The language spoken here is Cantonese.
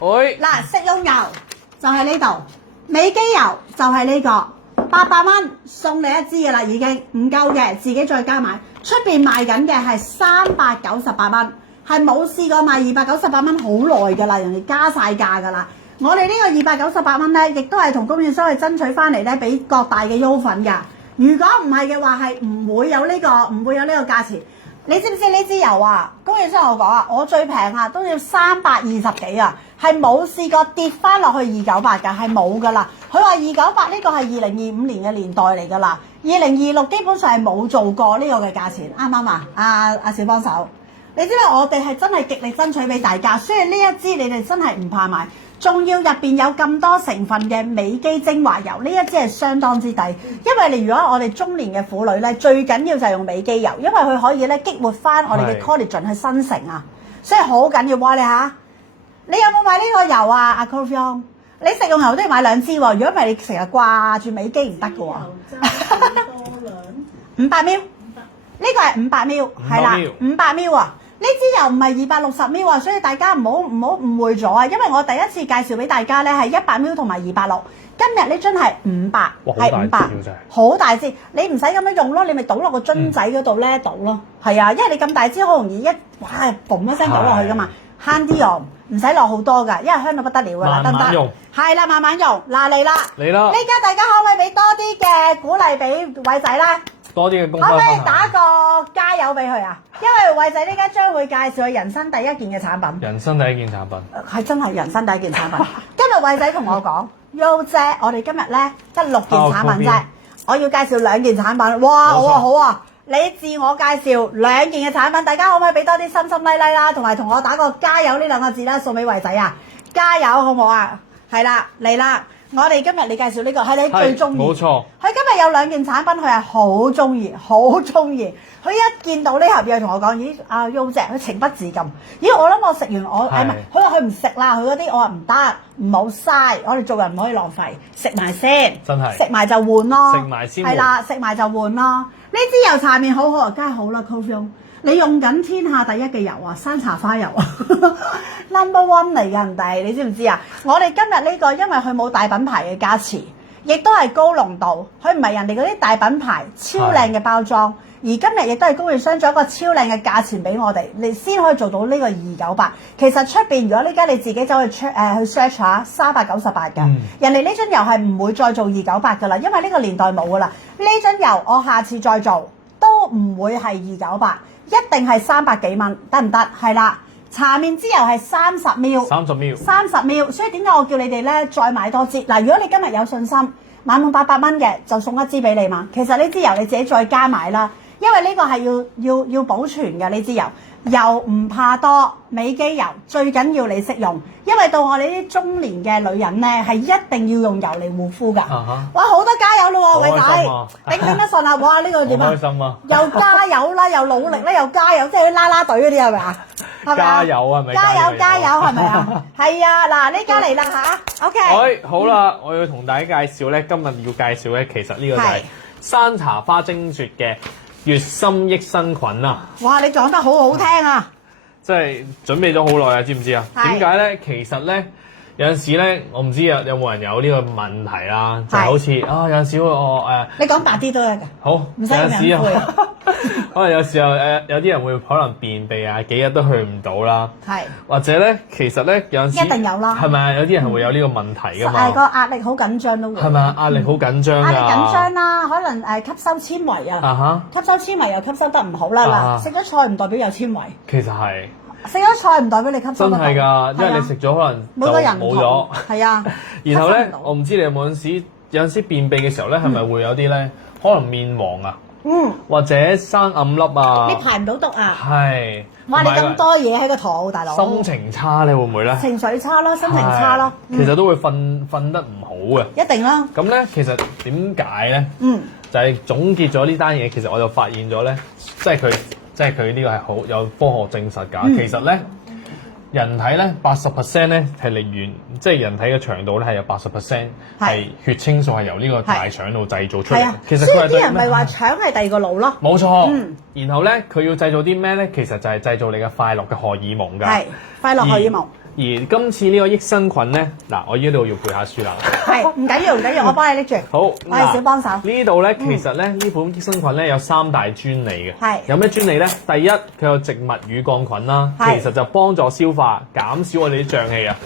嗱，食用油就係呢度，美肌油就係呢個，800蚊送你一支嘅啦，已經唔夠嘅，自己再加買。出邊賣緊嘅係398蚊，係冇試過賣298蚊好耐㗎啦，人哋加晒價㗎啦。我哋呢個298蚊咧，亦都係同供應商去爭取翻嚟咧，俾各大嘅優粉㗎。如果唔係嘅話，係唔會有呢個價錢。你知唔知呢支油啊？供應商同我講啊，我最平啊都要320幾啊，係冇試過跌翻落去298㗎，係冇㗎啦。佢話298呢個係2025年嘅年代嚟㗎啦，2026基本上係冇做過呢個嘅價錢，啱唔啱啊？阿小幫手，你知唔知我哋係真係極力爭取俾大家，所以呢一支你哋真係唔怕買。仲要入邊有咁多成分嘅美肌精華油，呢一支係相當之抵。因為你如果我哋中年嘅婦女咧，最緊要就係用美肌油，因為佢可以咧激活翻我哋嘅 collagen 去生成啊，所以好緊要喎你嚇。你有冇買呢個油啊？阿 Cofion，你食用油都要買2支喎，如果唔係你成日掛住美肌唔得嘅喎。500 ml， 呢個係500 ml， 係啦，500 ml啊。呢支油唔係260 ml 啊，所以大家唔好誤會咗啊！因為我第一次介紹俾大家咧係100 ml 同埋260，今日呢樽係500，係500，好大支，你唔使咁樣用咯，你咪倒落個樽仔嗰度咧倒咯，係啊，因為你咁大支好容易哇嘣一聲倒落去噶嘛，慳啲用，唔使落好多噶，因為香到不得了噶啦，得唔得？係啦，慢慢用，嗱嚟啦，呢家大家可唔可以俾多啲嘅鼓勵俾偉仔咧？多啲嘅功夫，可唔可以打個加油俾佢啊？因為偉仔呢家將會介紹佢人生第一件嘅產品。人生第一件產品係真係人生第一件產品。今日偉仔同我講，Yo 姐，我哋今日咧得6件產品啫，我要介紹2件產品。哇，好啊好啊，你自我介紹2件嘅產品，大家可唔可以俾多啲心心like啦，同埋同我打個加油呢2個字啦，送俾偉仔啊！加油好唔好啊？係啦，嚟啦！我哋今日你介紹呢個係你最中意，冇錯。佢今日有2件產品，佢係好中意，好中意。佢一見到呢盒嘢同我講，咦，阿 Yo 姐，佢情不自禁。咦，我諗我食完我，唔係，佢話佢唔食啦，佢嗰啲我話唔得，唔好嘥，我哋做人唔可以浪費，食埋先，真係食埋就換咯，食埋先換，係啦，食埋就換咯。呢支油搽面好好啊，梗係好啦 Cofion 你用緊天下第一嘅油啊，山茶花油啊，number one 嚟㗎人哋，你知唔知啊？我哋今日呢個因為佢冇大品牌嘅加持，亦都係高濃度，佢唔係人哋嗰啲大品牌超靚嘅包裝，而今日亦都係供應商做一個超靚嘅價錢俾我哋，你先可以做到呢個298。其實出邊如果呢家你自己走去 search 下398㗎，人哋呢樽油係唔會再做298㗎啦，因為呢個年代冇㗎啦。呢樽油我下次再做都唔會係298。一定係300幾蚊，得唔得？係啦，搽面脂油係30 ml，所以點解我叫你哋咧再買多支？嗱，如果你今日有信心買滿800蚊嘅，就送一支俾你嘛。其實呢支油你自己再加買啦，因為呢個係要保存嘅呢支油。油唔怕多，美肌油最緊要你識用，因為到我哋啲中年嘅女人咧，係一定要用油嚟護膚㗎。哇，好多加油咯喎，偉仔，頂唔頂得順啊？哇，呢個點啊？開心啊！又加油啦，又努力啦，又加油，即係啲啦啦隊嗰啲係咪啊？係咪啊？加油係咪？加油係咪啊？係啊，嗱呢家嚟啦嚇 ，OK。好啦，我要同大家介紹咧，今日要介紹咧，其實呢個就係山茶花精雪嘅悅心益生菌啊！哇，你講得好好聽啊！即係準備咗好耐啊，知唔知啊？點解咧？其實咧有陣時咧，我唔知有冇人有呢個問題啦，就好似有陣時我你講白啲都得嘅。好，唔使咁隱晦。可能有時候有啲人會可能便秘啊，幾日都去唔到啦。係。或者咧，其實咧有陣時一定有啦。係咪啊？有啲人會有呢個問題㗎嘛。係個壓力好緊張都會。係咪啊？壓力好緊張㗎。壓力緊張啦，可能吸收纖維啊。吸收纖維又吸收得唔好啦。嗱，食咗菜唔代表有纖維。其實係。食咗菜唔代表你吸收得到。真係㗎，因為你食咗可能每個人冇咗。係啊。然後咧，我唔知你有冇有陣時便秘嘅時候咧，係咪會有啲咧可能面黃啊？或者生暗粒啊，你排唔到毒啊？係，哇！你咁多嘢喺個肚，大佬。心情差咧會唔會咧？情緒差咯，心情差咯。其實都會瞓得唔好嘅。一定啦。咁咧，其實點解咧？就係總結咗呢單嘢，其實我就發現咗咧，即係佢呢個係好有科學證實㗎。其實咧，人體咧80%咧係嚟源，即係人體嘅腸道咧係有80%係血清素係由呢個大腸度製造出嚟。其實所以啲人咪話腸係第二個腦咯。冇錯。然後咧，佢要製造啲咩咧？其實就係製造你嘅快樂嘅荷爾蒙㗎。係快樂荷爾蒙。而今次呢個益生菌咧，嗱，我呢度要背下書啦。係，唔緊要，唔緊要，我幫你拎住。好，我係小幫手。呢度咧，其實咧呢款益生菌咧有3大專利嘅。係。有咩專利咧？第一，佢有植物乳桿菌啦，其實就幫助消化，減少我哋啲脹氣啊。